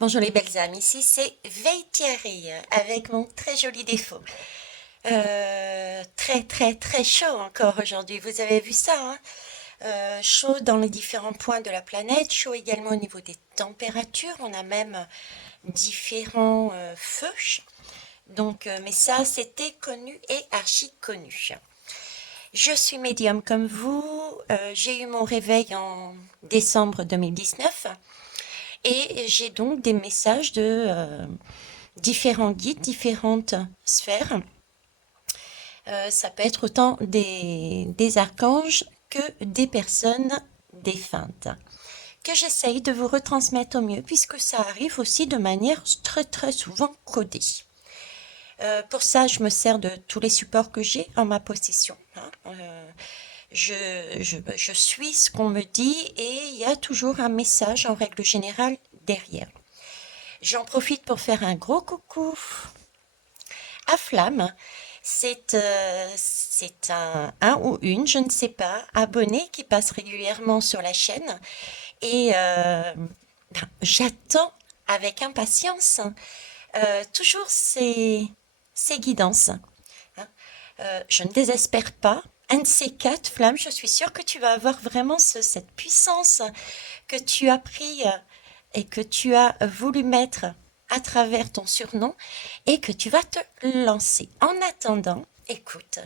Bonjour les belles âmes, ici c'est Veille Thierry avec mon très joli défaut. Très très très chaud encore aujourd'hui, vous avez vu ça, hein? Chaud dans les différents points de la planète, chaud également au niveau des températures, on a même différents feux. Donc, mais ça c'était connu et archi connu. Je suis médium comme vous, j'ai eu mon réveil en décembre 2019 et j'ai donc des messages de différents guides, différentes sphères. Ça peut être autant des archanges que des personnes défuntes, que j'essaye de vous retransmettre au mieux, puisque ça arrive aussi de manière très très souvent codée. Pour ça, je me sers de tous les supports que j'ai en ma possession, hein. Je suis ce qu'on me dit et il y a toujours un message en règle générale derrière. J'en profite pour faire un gros coucou à Flamme. C'est un ou une, je ne sais pas, abonné qui passe régulièrement sur la chaîne et j'attends avec impatience toujours ces guidances, hein. Je ne désespère pas. Un de ces quatre, Flamme, je suis sûre que tu vas avoir vraiment cette puissance que tu as pris et que tu as voulu mettre à travers ton surnom et que tu vas te lancer. En attendant, écoute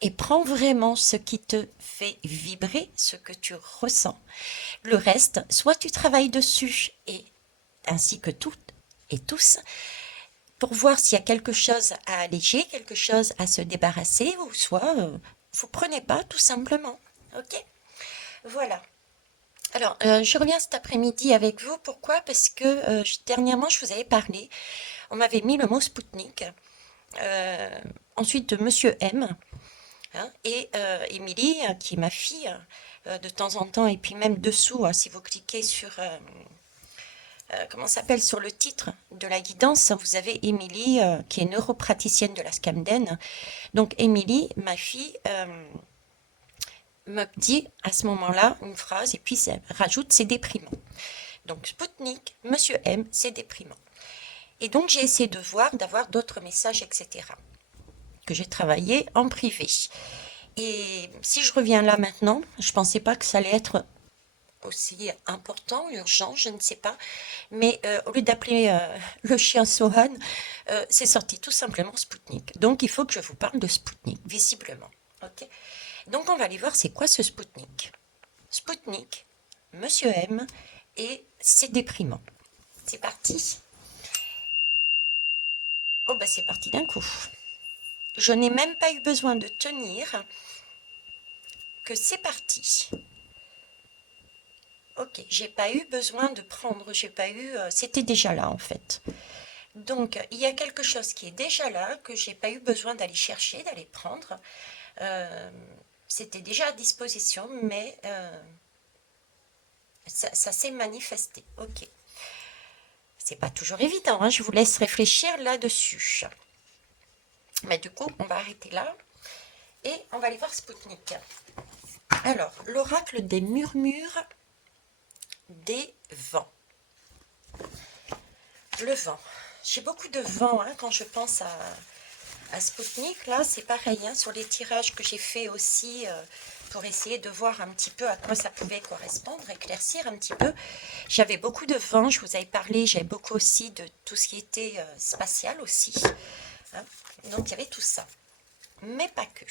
et prends vraiment ce qui te fait vibrer, ce que tu ressens. Le reste, soit tu travailles dessus et ainsi que toutes et tous pour voir s'il y a quelque chose à alléger, quelque chose à se débarrasser, ou soit vous prenez pas tout simplement. Ok? Voilà. Alors, je reviens cet après-midi avec vous. Pourquoi? Parce que dernièrement, je vous avais parlé. On m'avait mis le mot Spoutnik. Euh, Ensuite, de Monsieur M, hein, et Émilie, qui est ma fille, de temps en temps, et puis même dessous, hein, si vous cliquez sur, comment ça s'appelle, sur le titre de la guidance, vous avez Émilie, qui est neuropraticienne de la Scamden. Donc, Émilie, ma fille, me dit à ce moment-là une phrase, et puis ça rajoute, c'est déprimant. Donc, Spoutnik, Monsieur M, c'est déprimant. Et donc, j'ai essayé de voir, d'avoir d'autres messages, etc., que j'ai travaillé en privé. Et si je reviens là maintenant, je ne pensais pas que ça allait être aussi important, urgent, je ne sais pas. Mais au lieu d'appeler le chien Sohan, c'est sorti tout simplement Spoutnik. Donc il faut que je vous parle de Spoutnik, visiblement. Ok. Donc on va aller voir c'est quoi ce Spoutnik. Spoutnik, Monsieur M, et c'est déprimant. C'est parti. Oh bah c'est parti d'un coup. Je n'ai même pas eu besoin de tenir que c'est parti. Ok, j'ai pas eu besoin de prendre, j'ai pas eu, c'était déjà là en fait. Donc il y a quelque chose qui est déjà là que j'ai pas eu besoin d'aller chercher, d'aller prendre. Euh, C'était déjà à disposition, mais ça s'est manifesté. Ok, c'est pas toujours évident, hein, je vous laisse réfléchir là-dessus. Mais du coup, on va arrêter là et on va aller voir Spoutnik. Alors, l'oracle des murmures des vents. Le vent. J'ai beaucoup de vent hein, quand je pense à Spoutnik. Là, c'est pareil, hein, sur les tirages que j'ai fait aussi pour essayer de voir un petit peu à quoi ça pouvait correspondre, éclaircir un petit peu. J'avais beaucoup de vent, je vous avais parlé, j'avais beaucoup aussi de tout ce qui était spatial aussi, hein. Donc, il y avait tout ça. Mais pas que.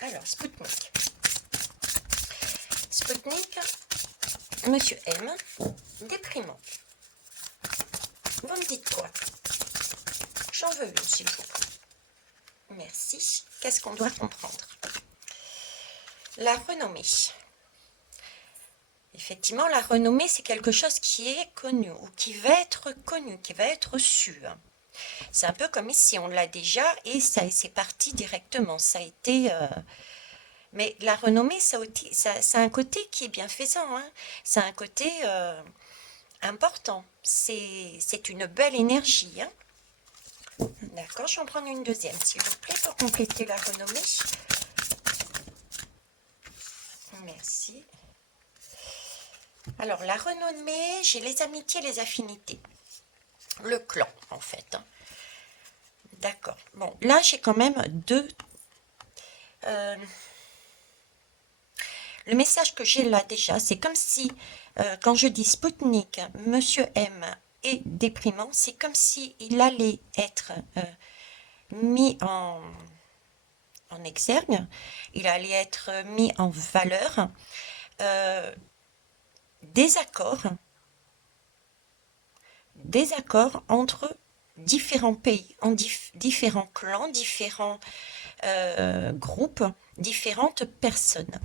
Alors, Spoutnik. Spoutnik, Monsieur M, déprimant. Vous me dites quoi? J'en veux une, s'il vous plaît. Merci. Qu'est-ce qu'on doit comprendre? La renommée. Effectivement, la renommée, c'est quelque chose qui est connu ou qui va être connu, qui va être su. C'est un peu comme ici, on l'a déjà et ça c'est parti directement. Ça a été. Mais la renommée, ça a un côté qui est bienfaisant, hein. C'est un côté important. C'est une belle énergie, hein. D'accord, je vais en prendre une deuxième, s'il vous plaît, pour compléter la renommée. Merci. Alors, la renommée, j'ai les amitiés, les affinités. Le clan, en fait, hein. D'accord. Bon, là, j'ai quand même deux. euh, le message que j'ai là déjà, c'est comme si, quand je dis Spoutnik, Monsieur M est déprimant, c'est comme si il allait être mis en exergue, il allait être mis en valeur. Euh, Désaccord, désaccord entre différents pays, différents clans, différents groupes, différentes personnes.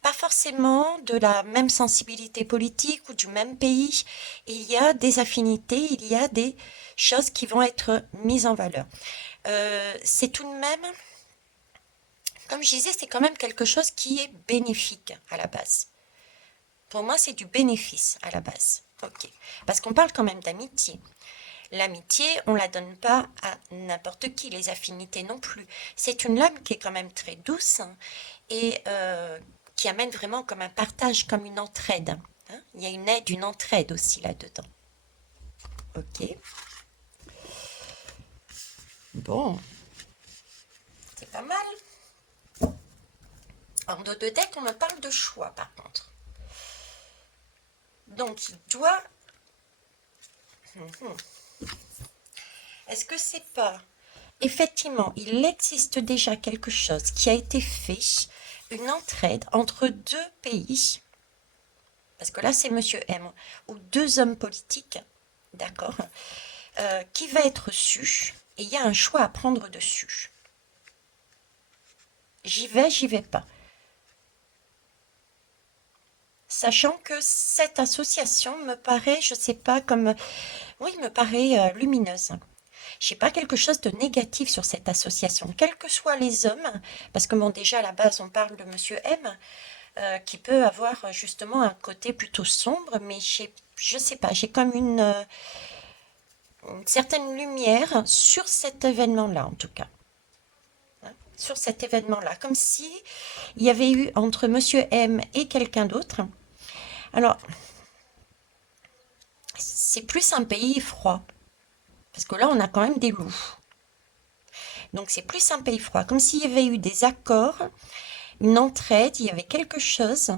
Pas forcément de la même sensibilité politique ou du même pays. Il y a des affinités, il y a des choses qui vont être mises en valeur. C'est tout de même, comme je disais, c'est quand même quelque chose qui est bénéfique à la base. Pour moi, c'est du bénéfice à la base. Ok. Parce qu'on parle quand même d'amitié. L'amitié, on ne la donne pas à n'importe qui, les affinités non plus. C'est une lame qui est quand même très douce, hein, et qui amène vraiment comme un partage, comme une entraide, hein. Il y a une aide, une entraide aussi là-dedans. Ok. Bon, c'est pas mal. En dos de deck, on me parle de choix par contre. Donc, il doit... Est-ce que c'est pas... Effectivement, il existe déjà quelque chose qui a été fait, une entraide entre deux pays, parce que là c'est Monsieur M, ou deux hommes politiques, d'accord, qui va être reçu, et il y a un choix à prendre dessus. J'y vais pas. Sachant que cette association me paraît, je sais pas, comme... Oui, me paraît lumineuse. Je sais pas quelque chose de négatif sur cette association, quels que soient les hommes, parce que bon, déjà à la base on parle de Monsieur M, qui peut avoir justement un côté plutôt sombre, mais je sais pas, j'ai comme une certaine lumière sur cet événement-là en tout cas, hein, sur cet événement-là, comme si il y avait eu entre Monsieur M et quelqu'un d'autre. Alors, c'est plus un pays froid, parce que là on a quand même des loups. Donc c'est plus un pays froid, comme s'il y avait eu des accords, une entraide, il y avait quelque chose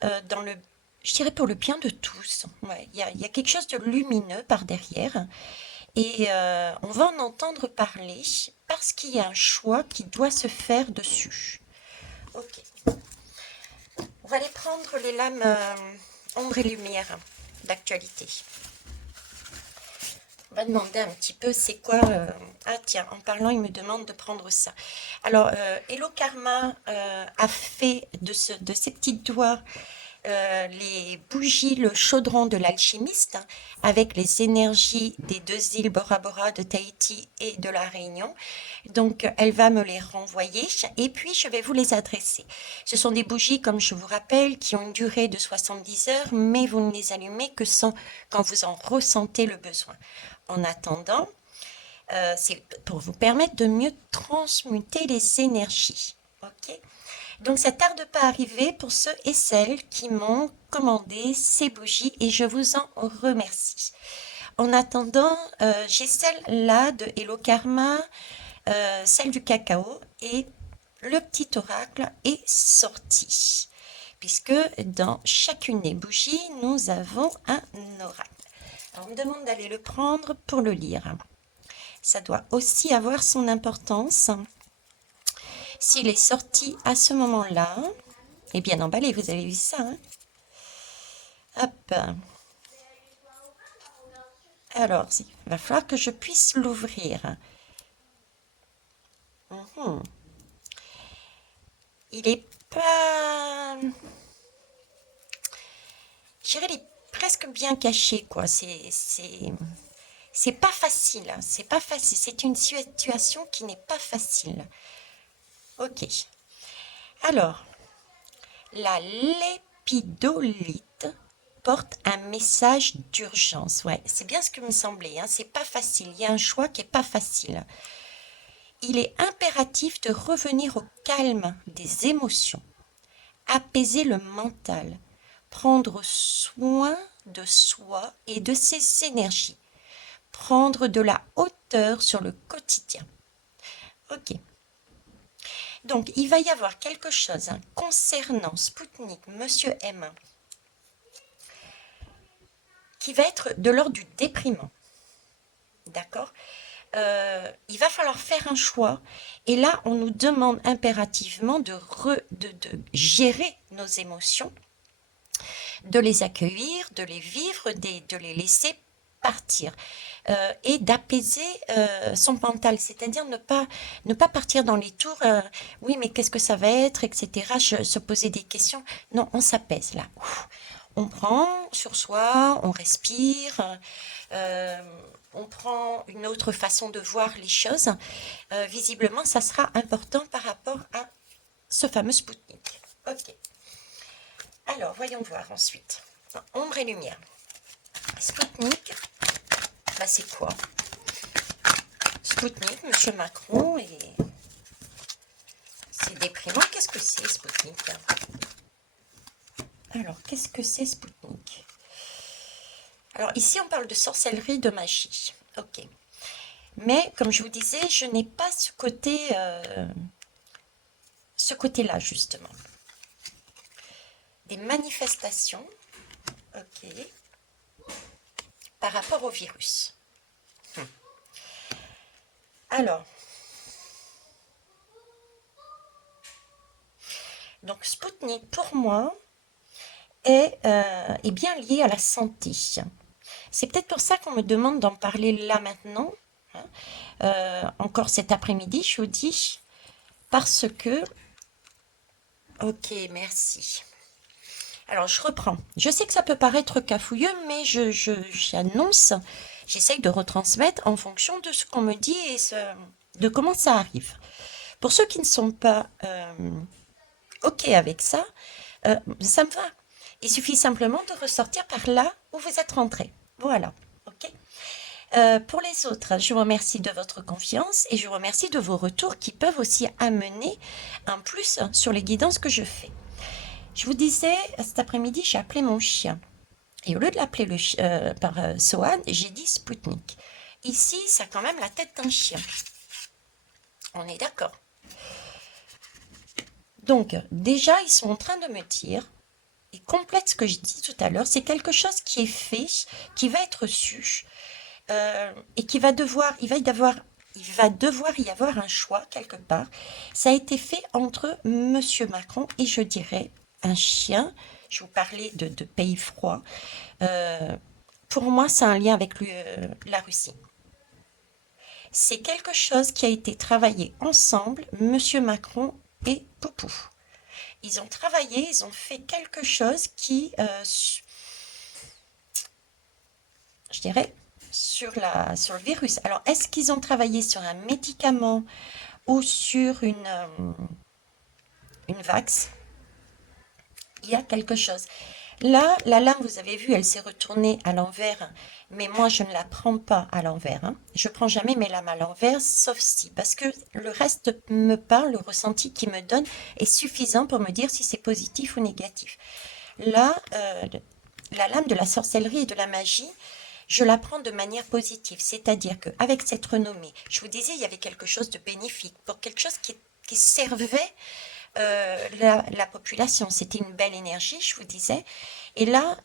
dans le, je dirais pour le bien de tous. Ouais, il y a quelque chose de lumineux par derrière et on va en entendre parler parce qu'il y a un choix qui doit se faire dessus. Ok, on va aller prendre les lames ombre et lumière d'actualité. On va demander un petit peu c'est quoi... Ah tiens, en parlant, il me demande de prendre ça. Alors, Hello Karma a fait de ses petits doigts les bougies, le chaudron de l'alchimiste, hein, avec les énergies des deux îles Bora Bora, de Tahiti et de la Réunion. Donc, elle va me les renvoyer et puis je vais vous les adresser. Ce sont des bougies, comme je vous rappelle, qui ont une durée de 70 heures, mais vous ne les allumez que quand vous en ressentez le besoin. En attendant, c'est pour vous permettre de mieux transmuter les énergies. Ok? Donc ça tarde pas à arriver pour ceux et celles qui m'ont commandé ces bougies et je vous en remercie. En attendant, j'ai celle-là de Hello Karma, celle du cacao et le petit oracle est sorti. Puisque dans chacune des bougies, nous avons un oracle. Alors, on me demande d'aller le prendre pour le lire. Ça doit aussi avoir son importance. S'il est sorti à ce moment-là, et bien emballé, vous avez vu ça, hein? Hop. Alors, il va falloir que je puisse l'ouvrir. Mhm. Il est pas... Je dirais, il est presque bien caché, quoi. C'est pas facile, hein. C'est pas facile. C'est une situation qui n'est pas facile. Ok. Alors, la lépidolite porte un message d'urgence. Ouais, c'est bien ce que me semblait, hein. C'est pas facile. Il y a un choix qui est pas facile. Il est impératif de revenir au calme des émotions, apaiser le mental, prendre soin de soi et de ses énergies, prendre de la hauteur sur le quotidien. Ok. Donc, il va y avoir quelque chose concernant Spoutnik, Monsieur M, qui va être de l'ordre du déprimant. D'accord. Il va falloir faire un choix. Et là, on nous demande impérativement de gérer nos émotions, de les accueillir, de les vivre, de les laisser partir et d'apaiser son mental, c'est-à-dire ne pas partir dans les tours, oui mais qu'est-ce que ça va être, etc., se poser des questions. Non, on s'apaise là. On prend sur soi, on respire, euh, on prend une autre façon de voir les choses. Visiblement, ça sera important par rapport à ce fameux Spoutnik. Ok. Alors, voyons voir ensuite. Ombre et lumière. Spoutnik, bah c'est quoi? Spoutnik, Monsieur Macron, et c'est déprimant. Qu'est-ce que c'est, Spoutnik? Alors, qu'est-ce que c'est, Spoutnik? Alors, ici, on parle de sorcellerie, de magie. Ok. Mais, comme je vous disais, je n'ai pas ce côté-là, justement. Des manifestations, ok, par rapport au virus. Alors, donc Spoutnik, pour moi, est bien lié à la santé. C'est peut-être pour ça qu'on me demande d'en parler là maintenant, hein, encore cet après-midi, je vous dis, parce que... Ok, merci. Alors, je reprends. Je sais que ça peut paraître cafouilleux, mais j'annonce, j'essaye de retransmettre en fonction de ce qu'on me dit et de comment ça arrive. Pour ceux qui ne sont pas OK avec ça, ça me va. Il suffit simplement de ressortir par là où vous êtes rentré. Voilà. OK. Pour les autres, je vous remercie de votre confiance et je vous remercie de vos retours qui peuvent aussi amener un plus sur les guidances que je fais. Je vous disais, cet après-midi, j'ai appelé mon chien. Et au lieu de l'appeler par Sohan, j'ai dit Spoutnik. Ici, ça a quand même la tête d'un chien. On est d'accord. Donc, déjà, ils sont en train de me dire, et complète ce que je dis tout à l'heure, c'est quelque chose qui est fait, qui va être su, et il va devoir y avoir un choix quelque part. Ça a été fait entre Monsieur Macron et je dirais un chien. Je vous parlais de pays froids. Euh, pour moi, c'est un lien avec la Russie. C'est quelque chose qui a été travaillé ensemble, Monsieur Macron et Poupou. Ils ont travaillé, ils ont fait quelque chose qui, je dirais, sur le virus. Alors, est-ce qu'ils ont travaillé sur un médicament ou sur une vax? Il y a quelque chose. Là, la lame, vous avez vu, elle s'est retournée à l'envers, mais moi, je ne la prends pas à l'envers, hein. Je prends jamais mes lames à l'envers, sauf si, parce que le reste me parle, le ressenti qu'il me donne est suffisant pour me dire si c'est positif ou négatif. Là, la lame de la sorcellerie et de la magie, je la prends de manière positive, c'est-à-dire qu'avec cette renommée, je vous disais, il y avait quelque chose de bénéfique, pour quelque chose qui servait la population. C'était une belle énergie, je vous disais. Et là,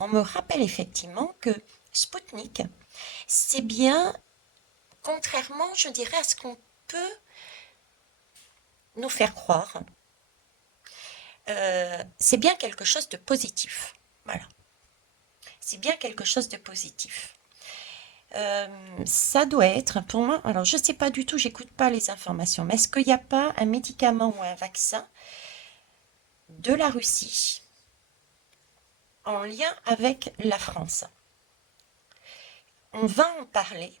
on me rappelle effectivement que Spoutnik, c'est bien, contrairement, je dirais, à ce qu'on peut nous faire croire, c'est bien quelque chose de positif. Voilà. C'est bien quelque chose de positif. Ça doit être, pour moi, alors je ne sais pas du tout, j'écoute pas les informations, mais est-ce qu'il n'y a pas un médicament ou un vaccin de la Russie en lien avec la France? On va en parler.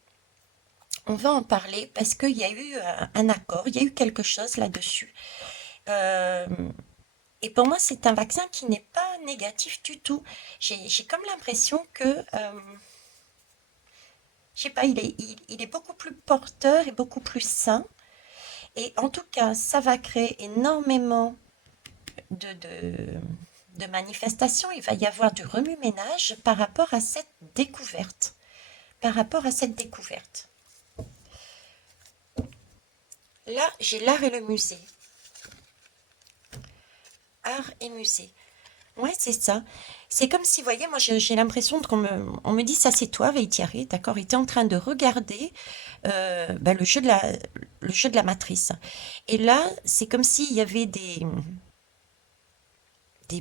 On va en parler parce qu'il y a eu un accord, il y a eu quelque chose là-dessus. Euh, et pour moi, c'est un vaccin qui n'est pas négatif du tout. J'ai comme l'impression que, je sais pas, il est beaucoup plus porteur et beaucoup plus sain. Et en tout cas, ça va créer énormément de de manifestation, il va y avoir du remue-ménage par rapport à cette découverte. Par rapport à cette découverte. Là, j'ai l'art et le musée. Art et musée. Ouais, c'est ça. C'est comme si, vous voyez, moi j'ai l'impression on me dit, ça c'est toi, Veitiari, d'accord? Il était en train de regarder le jeu de la matrice. Et là, c'est comme s'il y avait des, des,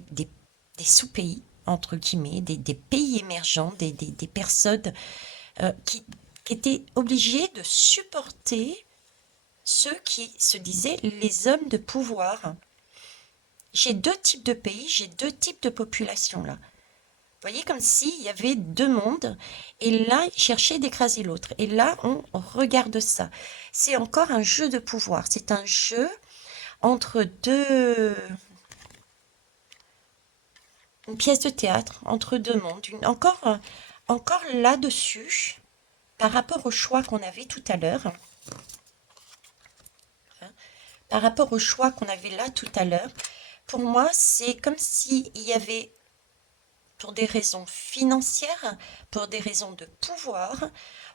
des sous-pays, entre guillemets, des pays émergents, des personnes euh, qui, qui étaient obligées de supporter ceux qui se disaient les hommes de pouvoir. J'ai deux types de pays, j'ai deux types de populations là. Vous voyez, comme s'il y avait deux mondes, et là, ils cherchaient d'écraser l'autre. Et là, on regarde ça. C'est encore un jeu de pouvoir. C'est un jeu entre deux... Une pièce de théâtre, entre deux mondes. Encore là-dessus, par rapport au choix qu'on avait tout à l'heure, hein, par rapport au choix qu'on avait là tout à l'heure, pour moi, c'est comme s'il y avait, pour des raisons financières, pour des raisons de pouvoir,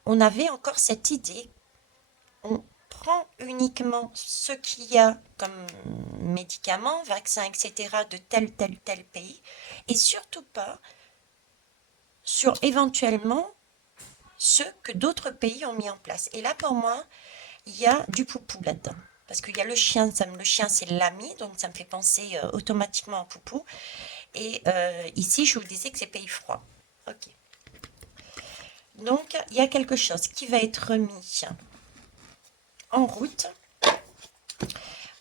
on avait encore cette idée. On prend uniquement ce qu'il y a comme médicaments, vaccins, etc. de tel pays, et surtout pas sur éventuellement ceux que d'autres pays ont mis en place. Et là, pour moi, il y a du poupou là-dedans. Parce qu'il y a le chien, le chien c'est l'ami, donc ça me fait penser automatiquement à poupou. Et ici, je vous le disais que c'est pays froid. Ok. Donc, il y a quelque chose qui va être mis en route.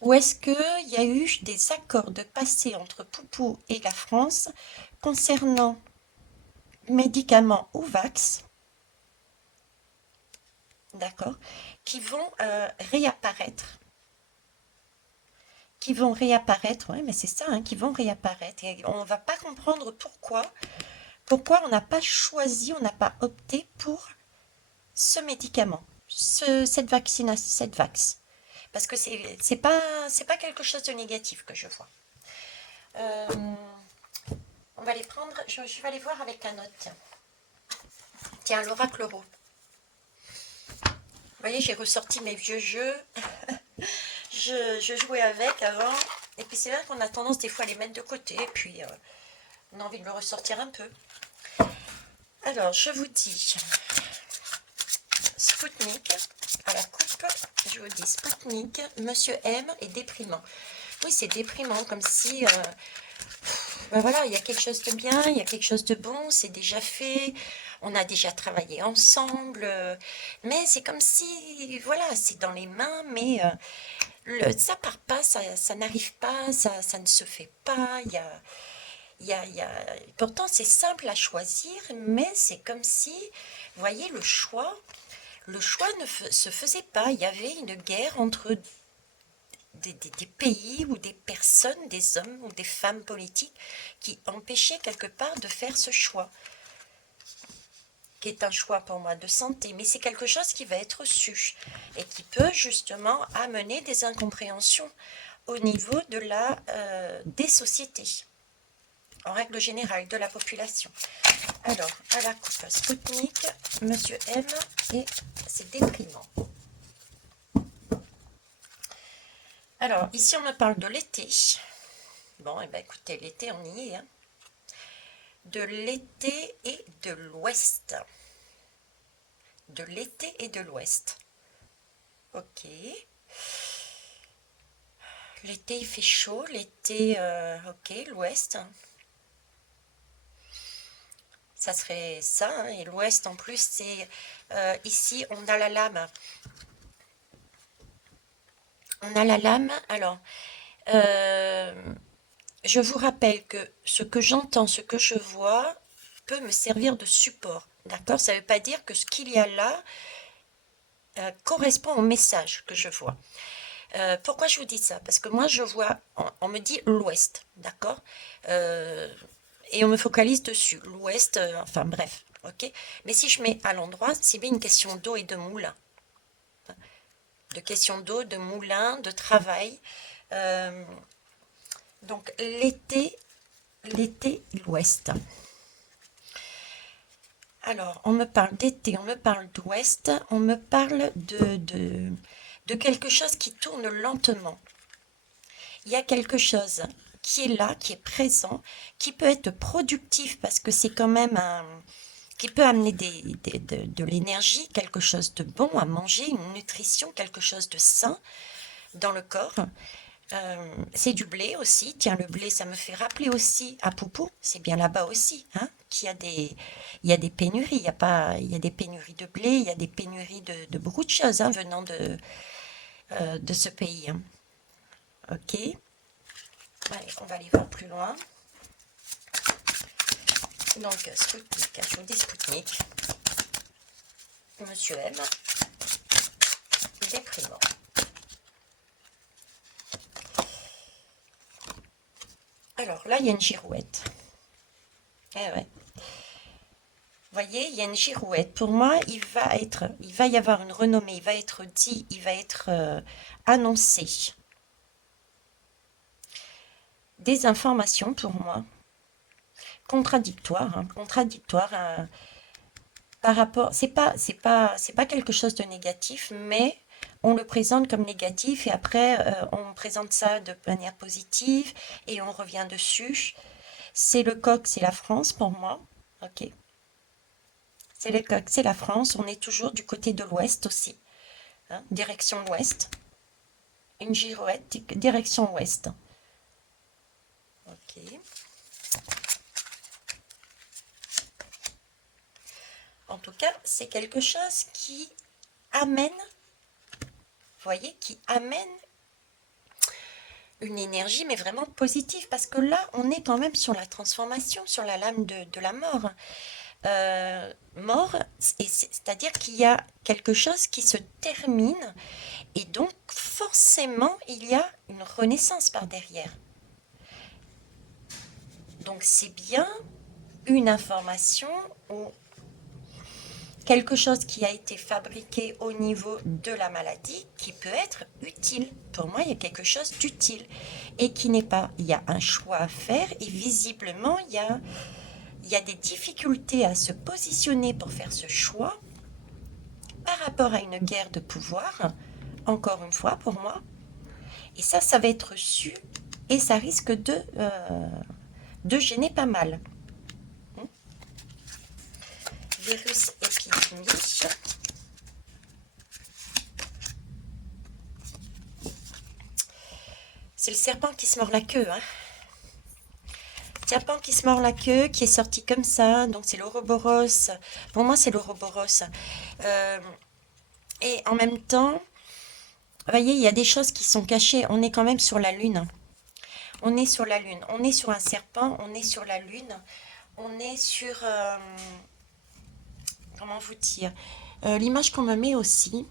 Ou est-ce qu'il y a eu des accords de passé entre Poupou et la France concernant médicaments ou vax, d'accord, qui vont réapparaître, ouais, mais c'est ça, hein, qui vont réapparaître, et on ne va pas comprendre pourquoi on n'a pas choisi, on n'a pas opté pour ce médicament, cette vaccination, cette vax, parce que c'est pas quelque chose de négatif que je vois. Euh, on va les prendre, je vais aller voir avec un autre, tiens. Tiens, l'oracle euro. Vous voyez, j'ai ressorti mes vieux jeux. je jouais avec avant. Et puis c'est vrai qu'on a tendance des fois à les mettre de côté. Et puis on a envie de le ressortir un peu. Alors, je vous dis Spoutnik à la coupe. Je vous dis Spoutnik, Monsieur M est déprimant. Oui, c'est déprimant, comme si... ben voilà, il y a quelque chose de bien, il y a quelque chose de bon, c'est déjà fait, on a déjà travaillé ensemble, mais c'est comme si, voilà, c'est dans les mains, mais ça part pas, ça n'arrive pas, ça ne se fait pas, pourtant c'est simple à choisir, mais c'est comme si, vous voyez, le choix ne se faisait pas, il y avait une guerre entre des pays ou des personnes, des hommes ou des femmes politiques qui empêchaient quelque part de faire ce choix, qui est un choix pour moi de santé, mais c'est quelque chose qui va être su et qui peut justement amener des incompréhensions au niveau des sociétés, en règle générale, de la population. Alors, à la coupe Spoutnik, Monsieur M, et c'est déprimant. Alors, ici, on me parle de l'été. Bon, et bien écoutez, l'été, on y est. Hein. De l'été et de l'ouest. De l'été et de l'ouest. Ok. L'été, il fait chaud. L'été, ok, l'ouest. Ça serait ça. Hein, et l'ouest, en plus, c'est... ici, on a la lame. On a la lame. Alors, je vous rappelle que ce que j'entends, ce que je vois, peut me servir de support. D'accord? Ça ne veut pas dire que ce qu'il y a là correspond au message que je vois. Pourquoi je vous dis ça? Parce que moi, je vois, on me dit l'ouest, d'accord? Et on me focalise dessus. L'ouest, enfin bref, ok? Mais si je mets à l'endroit, c'est bien une question d'eau et de moulin. De question d'eau, de moulin, de travail. Donc l'été, l'été, l'ouest. Alors, on me parle d'été, on me parle d'ouest, on me parle de quelque chose qui tourne lentement. Il y a quelque chose qui est là, qui est présent, qui peut être productif parce que c'est quand même un, qui peut amener de l'énergie, quelque chose de bon à manger, une nutrition, quelque chose de sain dans le corps. C'est du blé aussi. Tiens, le blé, ça me fait rappeler aussi à Poupou. C'est bien là-bas aussi, hein, il y a des pénuries. Il y a pas, il y a des pénuries de blé, il y a des pénuries de beaucoup de choses hein, venant de ce pays. Hein. Ok. Allez, on va aller voir plus loin. Donc, Spoutnik, je vous dis Spoutnik. Monsieur M. Déprimant. Alors là, il y a une girouette. Eh ouais. Vous voyez, il y a une girouette. Pour moi, il va y avoir une renommée, il va être dit, il va être annoncé. Des informations pour moi contradictoires, hein, contradictoires par rapport. C'est pas quelque chose de négatif, mais on le présente comme négatif et après on présente ça de manière positive et on revient dessus. C'est le coq, c'est la France pour moi. Ok. C'est le coq, c'est la France. On est toujours du côté de l'ouest aussi, hein, direction l'ouest. Une girouette, direction ouest. Ok. En tout cas, c'est quelque chose qui amène, vous voyez, qui amène une énergie, mais vraiment positive, parce que là, on est quand même sur la transformation, sur la lame de la mort. Mort, c'est-à-dire qu'il y a quelque chose qui se termine, et donc forcément, il y a une renaissance par derrière. Donc c'est bien une information ou quelque chose qui a été fabriqué au niveau de la maladie qui peut être utile. Pour moi, il y a quelque chose d'utile et qui n'est pas. Il y a un choix à faire et visiblement, il y a des difficultés à se positionner pour faire ce choix par rapport à une guerre de pouvoir, encore une fois pour moi. Et ça va être su et ça risque de gêner pas mal. Virus épidémie. C'est le serpent qui se mord la queue. Hein. Serpent qui se mord la queue, qui est sorti comme ça. Donc c'est l'Ouroboros. Pour moi, c'est l'Ouroboros. Et en même temps, vous voyez, il y a des choses qui sont cachées. On est quand même sur la Lune. On est sur la Lune. On est sur un serpent. On est sur la Lune. On est sur... comment vous dire l'image qu'on me met aussi.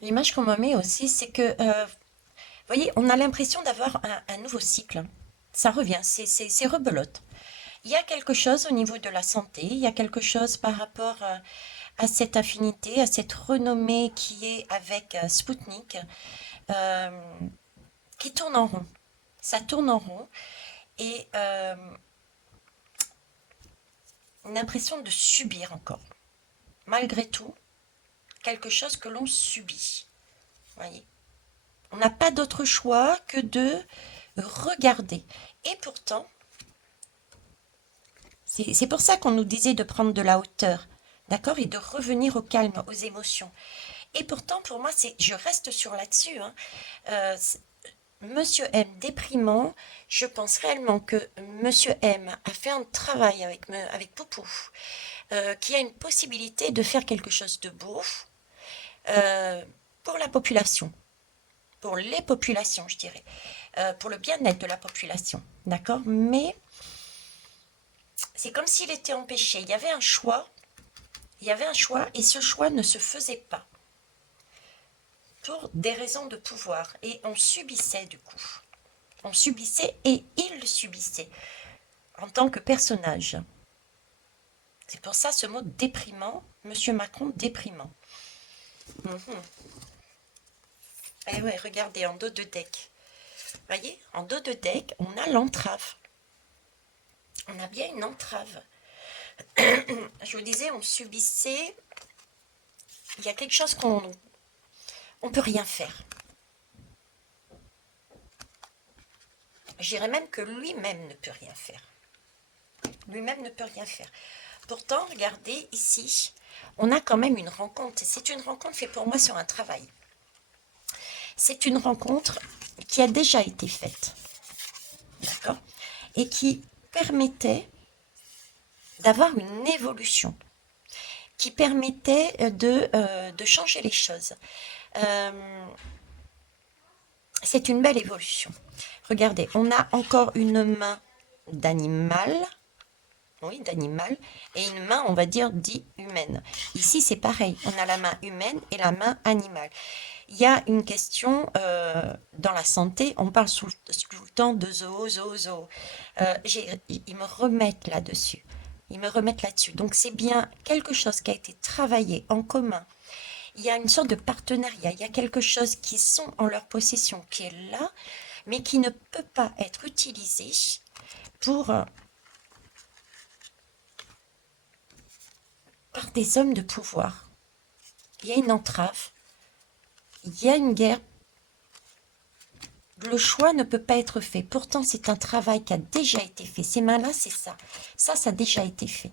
L'image qu'on me met aussi, c'est que... vous voyez, on a l'impression d'avoir un nouveau cycle. Ça revient, c'est rebelote. Il y a quelque chose au niveau de la santé, il y a quelque chose par rapport à cette affinité, à cette renommée qui est avec Spoutnik, euh, qui tourne en rond. Ça tourne en rond et une impression de subir encore. Malgré tout, quelque chose que l'on subit. Voyez. On n'a pas d'autre choix que de regarder. Et pourtant, c'est pour ça qu'on nous disait de prendre de la hauteur, d'accord, et de revenir au calme, aux émotions. Et pourtant, pour moi, je reste sur là-dessus. Hein. Euh, Monsieur M déprimant, je pense réellement que Monsieur M a fait un travail avec Poupou, qui a une possibilité de faire quelque chose de beau euh, pour la population, pour les populations, je dirais, pour le bien-être de la population, d'accord. Mais c'est comme s'il était empêché. Il y avait un choix, et ce choix ne se faisait pas pour des raisons de pouvoir, et on subissait du coup. On subissait et il subissait en tant que personnage. C'est pour ça ce mot déprimant, Monsieur Macron déprimant. Et ouais, regardez en dos de deck. Voyez, en dos de deck, on a l'entrave. On a bien une entrave. Je vous disais, on subissait. Il y a quelque chose qu'on ne peut rien faire. Je dirais même que lui-même ne peut rien faire. Lui-même ne peut rien faire. Pourtant, regardez ici, on a quand même une rencontre. C'est une rencontre faite pour moi sur un travail. C'est une rencontre qui a déjà été faite. D'accord? Et qui permettait d'avoir une évolution, qui permettait de changer les choses. C'est une belle évolution. Regardez, on a encore une main d'animal, oui, d'animal, et une main, on va dire, dit humaine. Ici, c'est pareil, on a la main humaine et la main animale. Il y a une question dans la santé, on parle tout le temps de zoo. Ils me remettent là-dessus. Ils me remettent là-dessus. Donc, c'est bien quelque chose qui a été travaillé en commun. Il y a une sorte de partenariat, il y a quelque chose qui sont en leur possession, qui est là, mais qui ne peut pas être utilisé pour, par des hommes de pouvoir. Il y a une entrave, il y a une guerre. Le choix ne peut pas être fait. Pourtant, c'est un travail qui a déjà été fait. Ces mains-là, c'est ça. Ça a déjà été fait.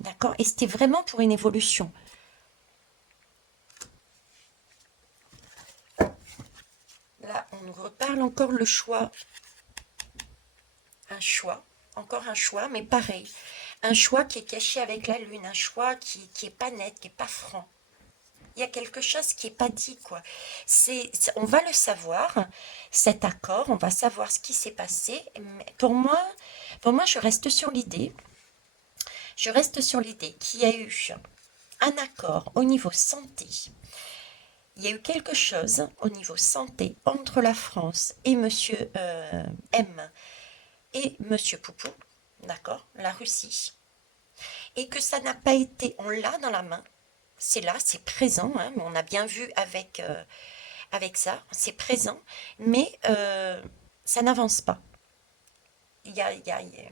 D'accord? Et c'était vraiment pour une évolution. Là, on nous reparle encore le choix. Un choix. Encore un choix, mais pareil. Un choix qui est caché avec la lune. Un choix qui est pas net, qui est pas franc. Il y a quelque chose qui n'est pas dit, quoi. On va le savoir, cet accord, on va savoir ce qui s'est passé. Mais pour moi, je reste sur l'idée. Je reste sur l'idée qu'il y a eu un accord au niveau santé. Il y a eu quelque chose au niveau santé entre la France et Monsieur M et Monsieur Poupou, d'accord, la Russie, et que ça n'a pas été, on l'a dans la main, c'est là, c'est présent, hein, on a bien vu avec ça, c'est présent, mais ça n'avance pas. Il y a, il y a, il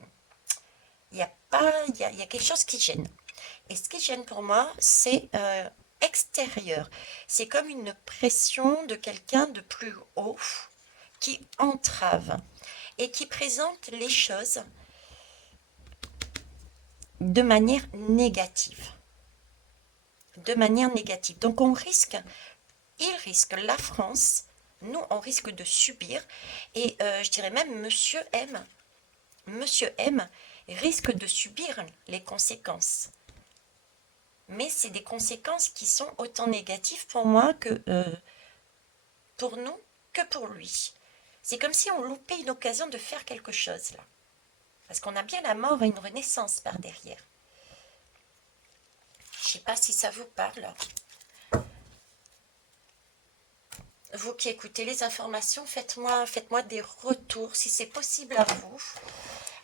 y a pas, il y a quelque chose qui gêne. Et ce qui gêne pour moi, c'est extérieur. C'est comme une pression de quelqu'un de plus haut qui entrave et qui présente les choses de manière négative. De manière négative. Donc il risque, la France, nous, on risque de subir, et je dirais même Monsieur M risque de subir les conséquences. Mais c'est des conséquences qui sont autant négatives pour moi que pour nous que pour lui. C'est comme si on loupait une occasion de faire quelque chose là. Parce qu'on a bien la mort et une renaissance par derrière. Je ne sais pas si ça vous parle. Vous qui écoutez les informations, faites-moi des retours si c'est possible à vous.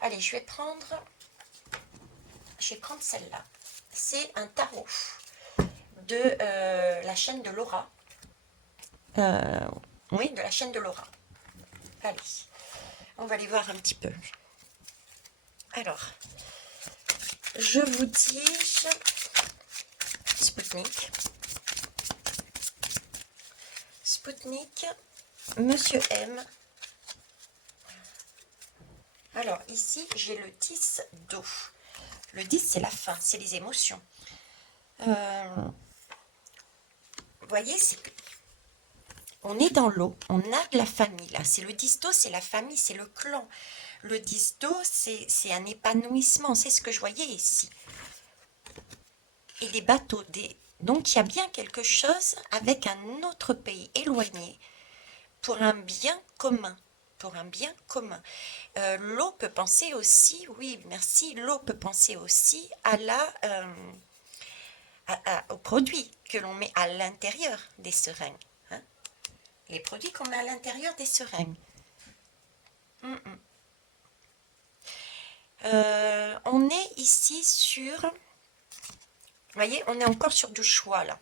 Allez, je vais prendre celle-là. C'est un tarot de la chaîne de Laura. Oui, de la chaîne de Laura. Allez, on va aller voir un petit peu. Alors, je vous dis Spoutnik, Monsieur M. Alors, ici, j'ai le 10 d'eau. Le 10, c'est la fin, c'est les émotions. Vous voyez, on est dans l'eau, on a de la famille là. C'est le 10 d'eau, c'est la famille, c'est le clan. Le 10 d'eau, c'est un épanouissement, c'est ce que je voyais ici. Et des bateaux, donc il y a bien quelque chose avec un autre pays éloigné pour un bien commun. Pour un bien commun. L'eau peut penser aussi, oui, merci, l'eau peut penser aussi à aux produits que l'on met à l'intérieur des seringues. Hein, les produits qu'on met à l'intérieur des seringues. On est ici sur... Vous voyez, on est encore sur du choix là.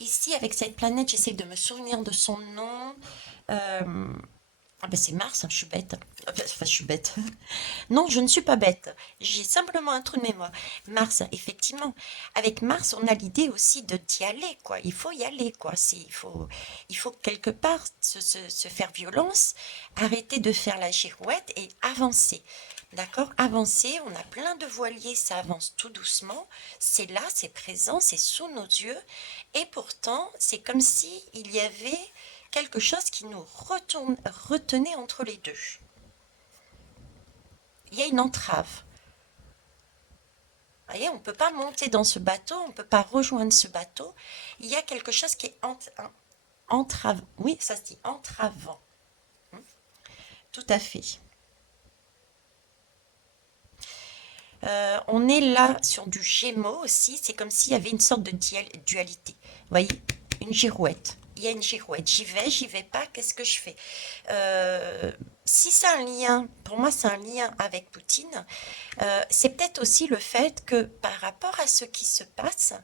Ici, avec cette planète, j'essaie de me souvenir de son nom. Euh, ah ben c'est Mars, hein, je suis bête. Enfin, je suis bête. Non, je ne suis pas bête. J'ai simplement un trou de mémoire. Mars, effectivement. Avec Mars, on a l'idée aussi de d'y aller, quoi. Il faut y aller, quoi. Il faut quelque part se faire violence, arrêter de faire la girouette et avancer. D'accord? Avancer, on a plein de voiliers, ça avance tout doucement. C'est là, c'est présent, c'est sous nos yeux. Et pourtant, c'est comme si il y avait quelque chose qui nous retenait entre les deux. Il y a une entrave. Vous voyez, on ne peut pas monter dans ce bateau, on ne peut pas rejoindre ce bateau. Il y a quelque chose qui est entravant. Oui, ça se dit entravant. Tout à fait. On est là sur du Gémeaux aussi. C'est comme s'il y avait une sorte de dualité. Vous voyez, une girouette. Il y a une girouette. J'y vais pas, qu'est-ce que je fais? Euh, Si c'est un lien, pour moi c'est un lien avec Poutine, c'est peut-être aussi le fait que par rapport à ce qui se passe,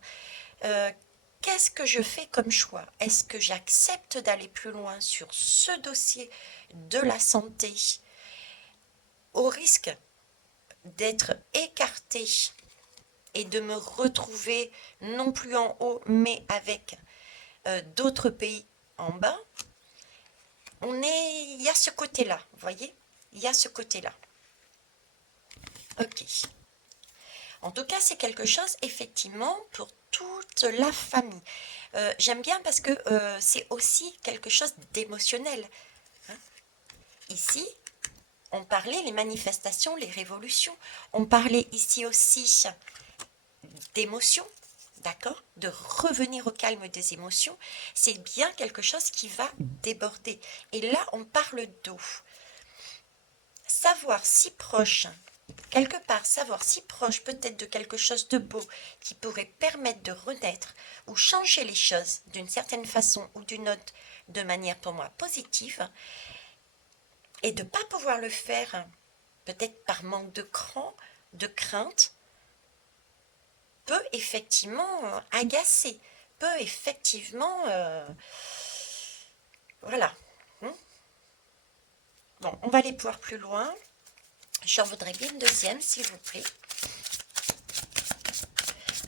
euh, qu'est-ce que je fais comme choix? Est-ce que j'accepte d'aller plus loin sur ce dossier de la santé au risque d'être écarté et de me retrouver non plus en haut, mais avec d'autres pays en bas? Il y a ce côté-là, vous voyez? Il y a ce côté-là. Ok. En tout cas, c'est quelque chose, effectivement, pour toute la famille. J'aime bien parce que c'est aussi quelque chose d'émotionnel, hein. Ici, on parlait les manifestations, les révolutions. On parlait ici aussi d'émotions, d'accord? De revenir au calme des émotions. C'est bien quelque chose qui va déborder. Et là, on parle d'eau. Savoir si proche, quelque part, savoir si proche peut-être de quelque chose de beau qui pourrait permettre de renaître ou changer les choses d'une certaine façon ou d'une autre de manière pour moi positive, et de ne pas pouvoir le faire, peut-être par manque de cran, de crainte, peut effectivement agacer, peut effectivement... voilà. Bon, on va aller voir plus loin. J'en voudrais bien une deuxième, s'il vous plaît.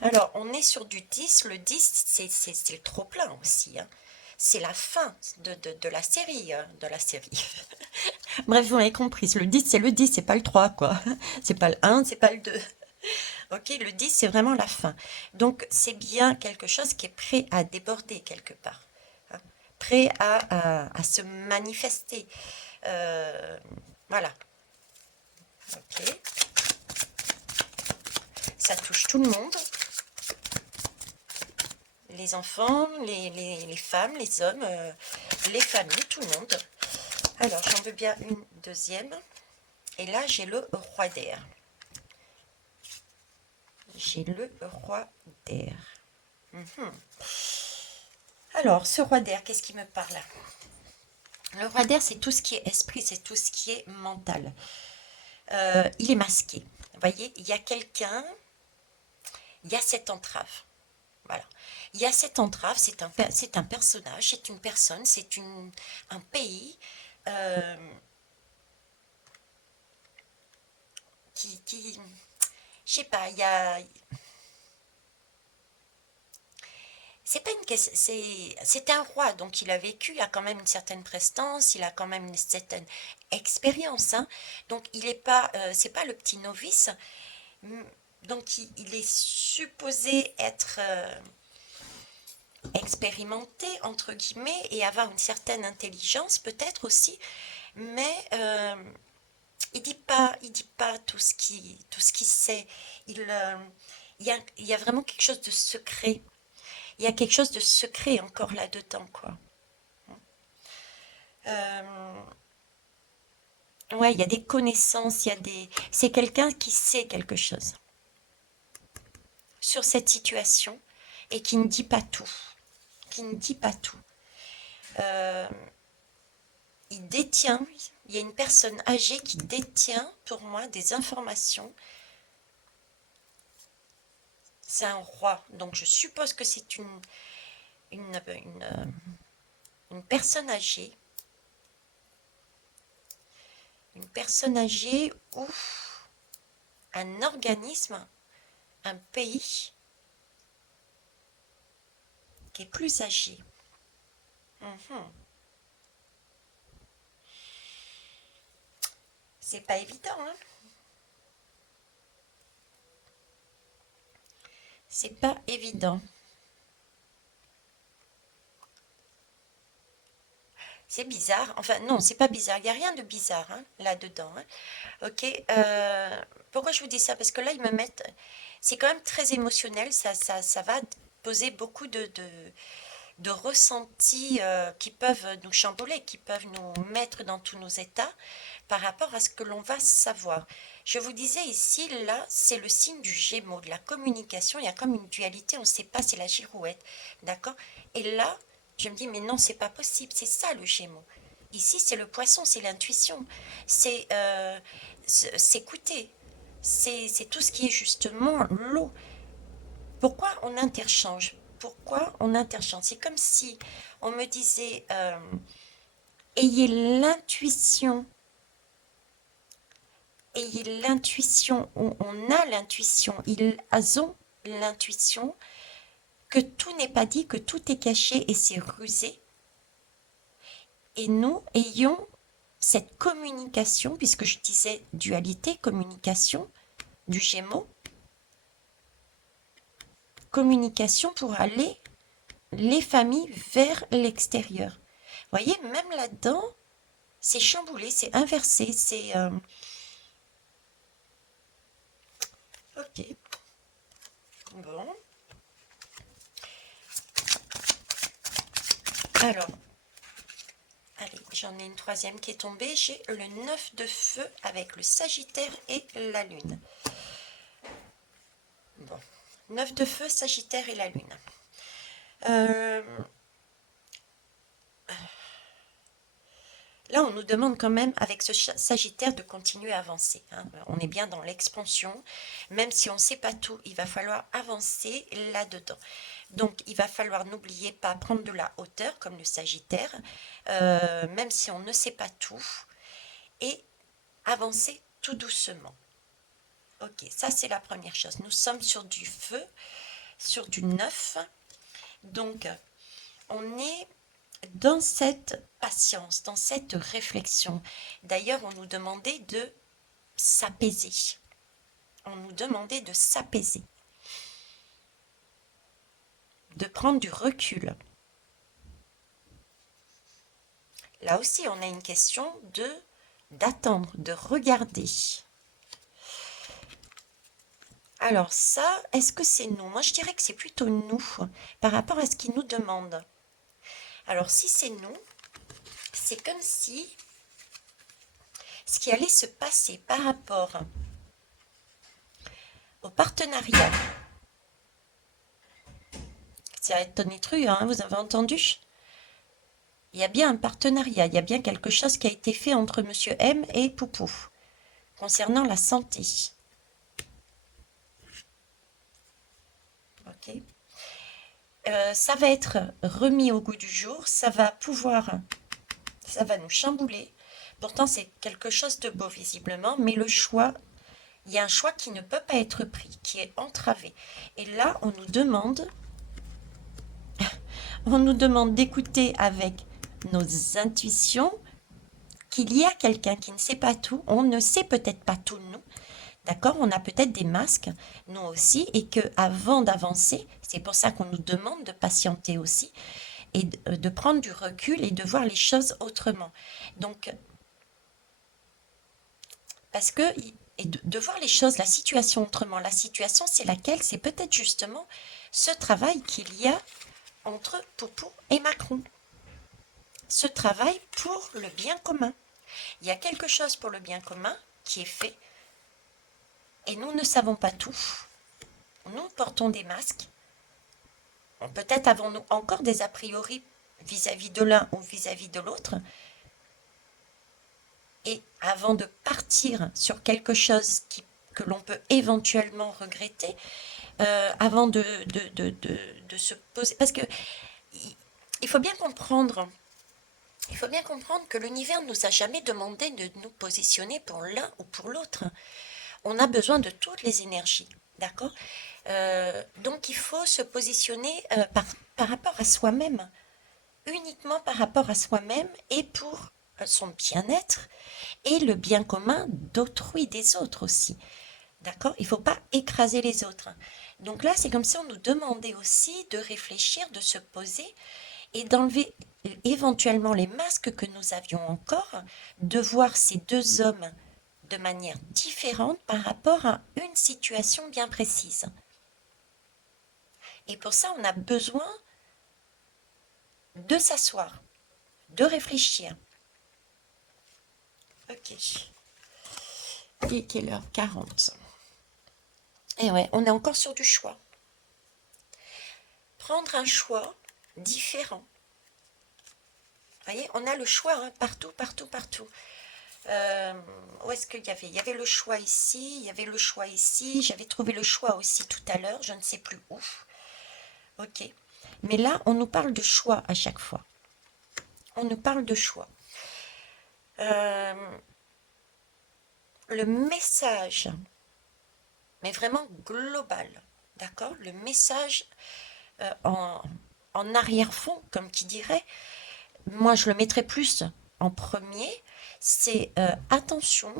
Alors, on est sur du 10. Le 10, c'est le trop-plein aussi, hein. C'est la fin de la série, de la série. Bref, vous m'avez compris. Le 10, c'est le 10, c'est pas le 3, quoi. C'est pas le 1, c'est pas le 2. Ok, le 10, c'est vraiment la fin. Donc, c'est bien quelque chose qui est prêt à déborder quelque part, hein. Prêt à se manifester. Voilà. Ok. Ça touche tout le monde. Les enfants, les femmes, les hommes, les familles, tout le monde. Alors, j'en veux bien une deuxième. Et là, j'ai le roi d'air. J'ai le roi d'air. Alors, ce roi d'air, qu'est-ce qui me parle là? Le roi d'air, c'est tout ce qui est esprit, c'est tout ce qui est mental. Il est masqué. Vous voyez, il y a quelqu'un, il y a cette entrave. Voilà. Il y a cette entrave, c'est un personnage, c'est une personne, c'est un pays qui, je sais pas, il y a, c'est pas une question, c'est un roi, donc il a vécu, il a quand même une certaine prestance, il a quand même une certaine expérience, hein. Donc il est pas, c'est pas le petit novice. Donc il est supposé être expérimenté entre guillemets et avoir une certaine intelligence peut-être aussi, mais il dit pas tout ce qu'il sait. Il y a vraiment quelque chose de secret. Il y a quelque chose de secret encore là-dedans, quoi. Euh, ouais, il y a des connaissances, c'est quelqu'un qui sait quelque chose sur cette situation et qui ne dit pas tout. Qui ne dit pas tout. Euh, il détient, il y a une personne âgée qui détient pour moi des informations. C'est un roi, donc je suppose que une personne âgée, ou un organisme, un pays qui est plus âgé. Mhm. C'est pas évident, hein? C'est pas évident. C'est bizarre. Enfin, non, c'est pas bizarre. Il n'y a rien de bizarre hein, là-dedans. Hein. Ok. Pourquoi je vous dis ça? Parce que là, ils me mettent. C'est quand même très émotionnel. Ça va poser beaucoup de ressentis qui peuvent nous chambouler, qui peuvent nous mettre dans tous nos états par rapport à ce que l'on va savoir. Je vous disais ici, là, c'est le signe du Gémeaux, de la communication. Il y a comme une dualité, on ne sait pas, c'est la girouette. D'accord? Et là, je me dis, mais non, c'est pas possible, c'est ça le Gémeaux. Ici, c'est le poisson, c'est l'intuition, c'est s'écouter, c'est tout ce qui est justement l'eau. Pourquoi on interchange? Pourquoi on interchange? C'est comme si on me disait, ayez l'intuition, ayez l'intuition, on a l'intuition, ils ont l'intuition que tout n'est pas dit, que tout est caché et c'est rusé. Et nous ayons cette communication, puisque je disais dualité, communication, du Gémeaux, communication pour aller les familles vers l'extérieur. Vous voyez, même là-dedans, c'est chamboulé, c'est inversé, c'est... Ok. Bon. Alors, allez, j'en ai une troisième qui est tombée. J'ai le 9 de feu avec le Sagittaire et la Lune. Bon. 9 de feu, Sagittaire et la Lune. Là, on nous demande quand même, avec ce Sagittaire, de continuer à avancer. Hein. On est bien dans l'expansion. Même si on ne sait pas tout, il va falloir avancer là-dedans. Donc, il va falloir, n'oubliez pas, prendre de la hauteur, comme le Sagittaire, même si on ne sait pas tout, et avancer tout doucement. Ok, ça c'est la première chose. Nous sommes sur du feu, sur du neuf. Donc, on est dans cette patience, dans cette réflexion. D'ailleurs, on nous demandait de s'apaiser. On nous demandait de s'apaiser, de prendre du recul. Là aussi, on a une question d'attendre, de regarder. Alors ça, est-ce que c'est nous? Moi, je dirais que c'est plutôt nous, par rapport à ce qu'ils nous demandent. Alors, si c'est nous, c'est comme si ce qui allait se passer par rapport au partenariat. C'est tonitru, hein, vous avez entendu? Il y a bien un partenariat, il y a bien quelque chose qui a été fait entre Monsieur M et Poupou concernant la santé. Ok. Ça va être remis au goût du jour, ça va nous chambouler. Pourtant, c'est quelque chose de beau visiblement, mais le choix, il y a un choix qui ne peut pas être pris, qui est entravé. Et là, on nous demande d'écouter avec nos intuitions qu'il y a quelqu'un qui ne sait pas tout. On ne sait peut-être pas tout nous. D'accord? On a peut-être des masques, nous aussi, et que avant d'avancer, c'est pour ça qu'on nous demande de patienter aussi et de prendre du recul et de voir les choses autrement. Donc, parce que et de voir les choses, la situation autrement. La situation, c'est laquelle? C'est peut-être justement ce travail qu'il y a entre Poupou et Macron. Ce travail pour le bien commun. Il y a quelque chose pour le bien commun qui est fait et nous ne savons pas tout. Nous portons des masques. Peut-être avons-nous encore des a priori vis-à-vis de l'un ou vis-à-vis de l'autre. Et avant de partir sur quelque chose que l'on peut éventuellement regretter, avant de se poser... Parce qu'il il faut bien comprendre, il faut bien comprendre que l'univers ne nous a jamais demandé de nous positionner pour l'un ou pour l'autre. On a besoin de toutes les énergies, d'accord? Donc il faut se positionner par rapport à soi-même, uniquement par rapport à soi-même et pour son bien-être et le bien commun d'autrui, des autres aussi. D'accord? Il ne faut pas écraser les autres. Donc là, c'est comme si on nous demandait aussi de réfléchir, de se poser et d'enlever éventuellement les masques que nous avions encore, de voir ces deux hommes de manière différente par rapport à une situation bien précise. Et pour ça, on a besoin de s'asseoir, de réfléchir. Ok. Il est quelle heure? 40. Et ouais, on est encore sur du choix. Prendre un choix différent. Vous voyez, on a le choix hein, partout, partout, partout. Où est-ce qu'il y avait? Il y avait le choix ici, il y avait le choix ici. J'avais trouvé le choix aussi tout à l'heure, je ne sais plus où. Ok. Mais là, on nous parle de choix à chaque fois. On nous parle de choix. Le message, mais vraiment global, d'accord? Le message en arrière-fond, comme qui dirait, moi je le mettrais plus en premier, c'est attention,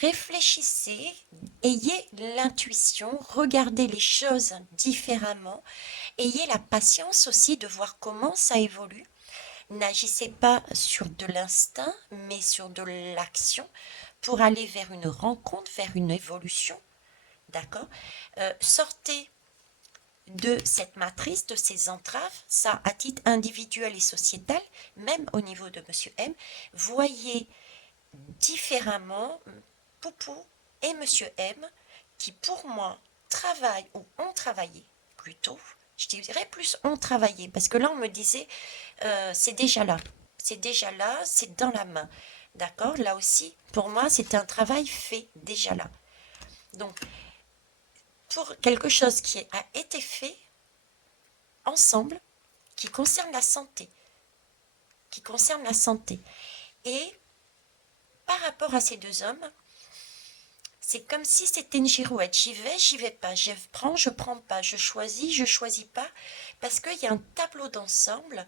réfléchissez, ayez l'intuition, regardez les choses différemment, ayez la patience aussi de voir comment ça évolue. N'agissez pas sur de l'instinct, mais sur de l'action pour aller vers une rencontre, vers une évolution. D'accord? Sortez de cette matrice, de ces entraves, ça à titre individuel et sociétal, même au niveau de Monsieur M. Voyez différemment Poupou et Monsieur M qui pour moi travaillent ou ont travaillé plutôt. Je dirais plus ont travaillé parce que là on me disait c'est déjà là, c'est déjà là, c'est dans la main. D'accord? Là aussi, pour moi, c'est un travail fait déjà là. Donc, pour quelque chose qui a été fait ensemble, qui concerne la santé, qui concerne la santé. Et par rapport à ces deux hommes, c'est comme si c'était une girouette. J'y vais pas. Je prends pas. Je choisis pas. Parce qu'il y a un tableau d'ensemble.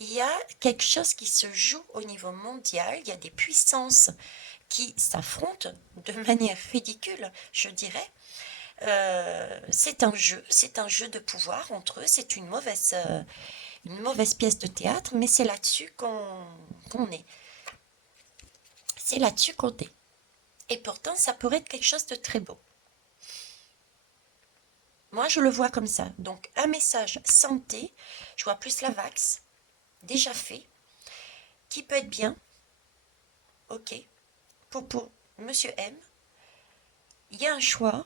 Il y a quelque chose qui se joue au niveau mondial. Il y a des puissances qui s'affrontent de manière ridicule, je dirais. C'est un jeu de pouvoir entre eux. C'est une mauvaise pièce de théâtre, mais c'est là-dessus qu'on est. C'est là-dessus qu'on est. Et pourtant, ça pourrait être quelque chose de très beau. Moi, je le vois comme ça. Donc, un message santé, je vois plus la vax, déjà fait, qui peut être bien. Ok. Pour Monsieur M, il y a un choix.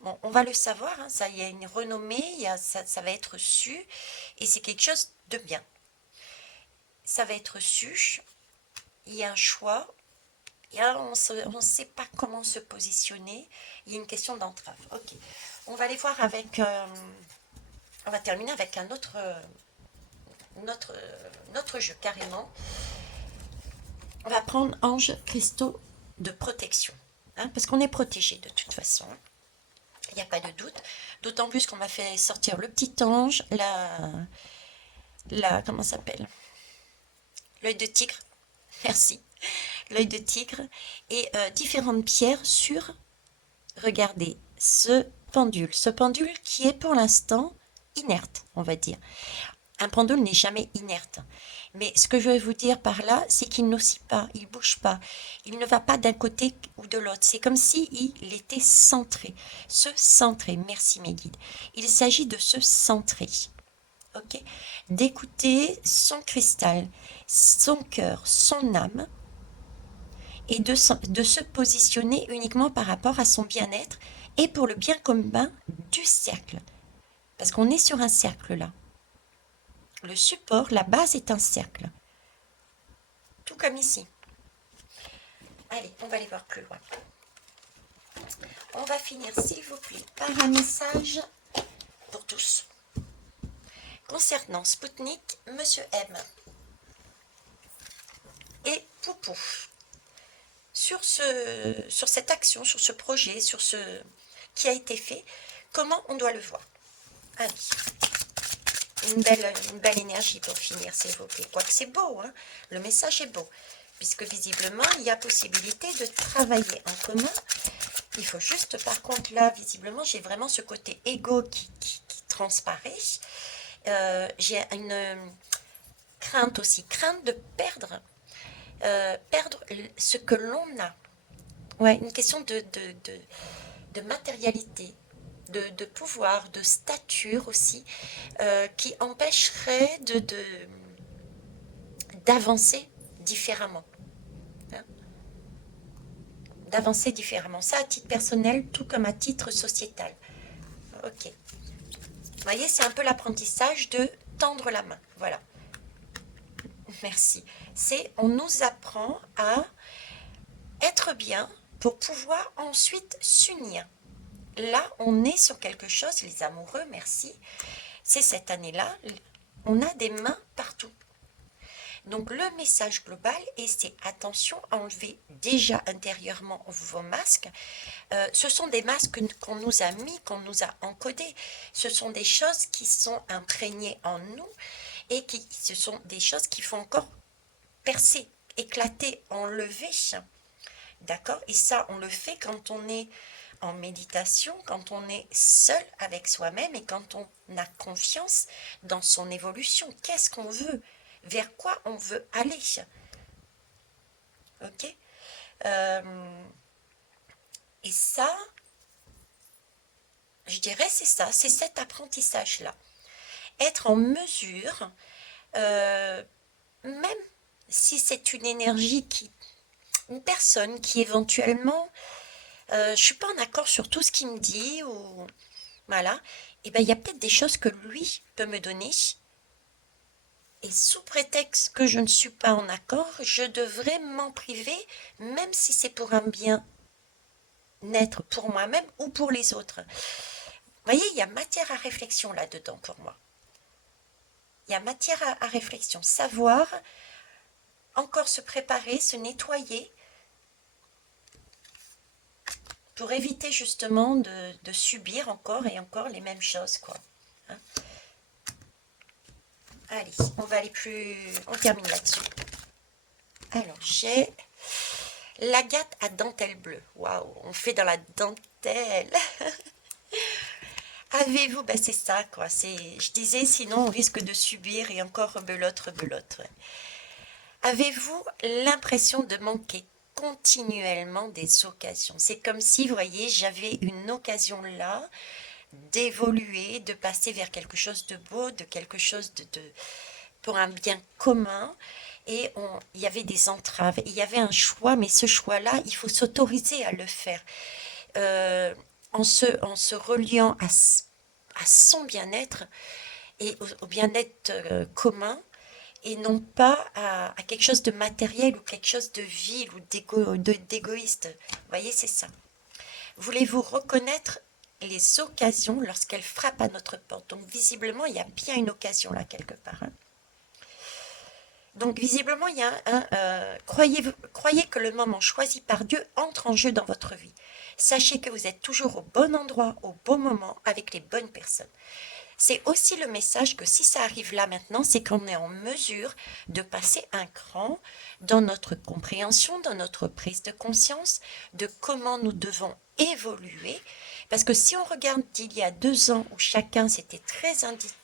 Bon, on va le savoir, hein, ça, il y a une renommée, ça va être su, et c'est quelque chose de bien. Ça va être su, il y a un choix, on ne sait pas comment se positionner, il y a une question d'entrave. Ok, on va aller voir avec, on va terminer avec un notre jeu carrément. On va prendre ange cristaux de protection, hein, parce qu'on est protégé de toute façon. Il n'y a pas de doute. D'autant plus qu'on m'a fait sortir le petit ange, comment ça s'appelle? L'œil de tigre. Merci. L'œil de tigre et différentes pierres sur, regardez, ce pendule. Ce pendule qui est pour l'instant inerte, on va dire. Un pendule n'est jamais inerte. Mais ce que je vais vous dire par là, c'est qu'il n'oscille pas, il ne bouge pas. Il ne va pas d'un côté ou de l'autre. C'est comme s'il était centré. Se centrer. Merci mes guides. Il s'agit de se centrer. Ok? D'écouter son cristal, son cœur, son âme et de se positionner uniquement par rapport à son bien-être et pour le bien commun du cercle. Parce qu'on est sur un cercle là. Le support, la base est un cercle. Tout comme ici. Allez, on va aller voir plus loin. On va finir, s'il vous plaît, par un message pour tous. concernant Spoutnik, Monsieur M et Poupou, sur cette action, sur ce projet, sur ce qui a été fait, comment on doit le voir? Allez, une belle énergie pour finir, s'il vous plaît. Quoique c'est beau, hein, le message est beau, puisque visiblement, il y a possibilité de travailler en commun. Il faut juste, par contre, là, visiblement, j'ai vraiment ce côté égo qui transparaît. J'ai une crainte aussi, crainte de perdre ce que l'on a. Ouais, une question de matérialité, de pouvoir, de stature aussi, qui empêcherait d'avancer différemment. Hein, d'avancer différemment. Ça, à titre personnel, tout comme à titre sociétal. Ok. Vous voyez, c'est un peu l'apprentissage de tendre la main. Voilà. Merci. On nous apprend à être bien pour pouvoir ensuite s'unir. Là, on est sur quelque chose, les amoureux, merci. C'est cette année-là, on a des mains partout. Donc le message global, et c'est attention, enlevez déjà intérieurement vos masques. Ce sont des masques qu'on nous a mis, qu'on nous a encodés. Ce sont des choses qui sont imprégnées en nous et ce sont des choses qui font encore percer, éclater, enlever. D'accord? Et ça, on le fait quand on est en méditation, quand on est seul avec soi-même et quand on a confiance dans son évolution. Qu'est-ce qu'on veut? Vers quoi on veut aller? Ok? Et ça, je dirais, c'est ça, c'est cet apprentissage-là. Être en mesure, même si c'est une énergie une personne qui éventuellement, je ne suis pas en accord sur tout ce qu'il me dit, ou voilà, et bien il y a peut-être des choses que lui peut me donner, et sous prétexte que je ne suis pas en accord, je devrais m'en priver, même si c'est pour un bien-être pour moi-même ou pour les autres. Vous voyez, il y a matière à réflexion là-dedans pour moi. Il y a matière à réflexion, savoir encore se préparer, se nettoyer, pour éviter justement de subir encore et encore les mêmes choses, quoi. Hein? Allez, on termine là-dessus. Alors, j'ai l'agate à dentelle bleue. Waouh, on fait dans la dentelle. Avez-vous, ben c'est ça, quoi. Je disais, sinon on risque de subir et encore rebelote, rebelote. Ouais. Avez-vous l'impression de manquer continuellement des occasions? C'est comme si, vous voyez, j'avais une occasion là d'évoluer, de passer vers quelque chose de beau, de quelque chose pour un bien commun. Et il y avait des entraves, il y avait un choix, mais ce choix-là, il faut s'autoriser à le faire. Euh, en se reliant à son bien-être et au bien-être commun, et non pas à quelque chose de matériel ou quelque chose de vil ou d'égoïste. Vous voyez, c'est ça. Voulez-vous reconnaître les occasions lorsqu'elles frappent à notre porte? Donc visiblement, il y a bien une occasion là quelque part. Hein. Donc visiblement, il y a croyez que le moment choisi par Dieu entre en jeu dans votre vie. Sachez que vous êtes toujours au bon endroit, au bon moment, avec les bonnes personnes. C'est aussi le message que si ça arrive là maintenant, c'est qu'on est en mesure de passer un cran dans notre compréhension, dans notre prise de conscience de comment nous devons évoluer. Parce que si on regarde d'il y a 2 ans où chacun c'était très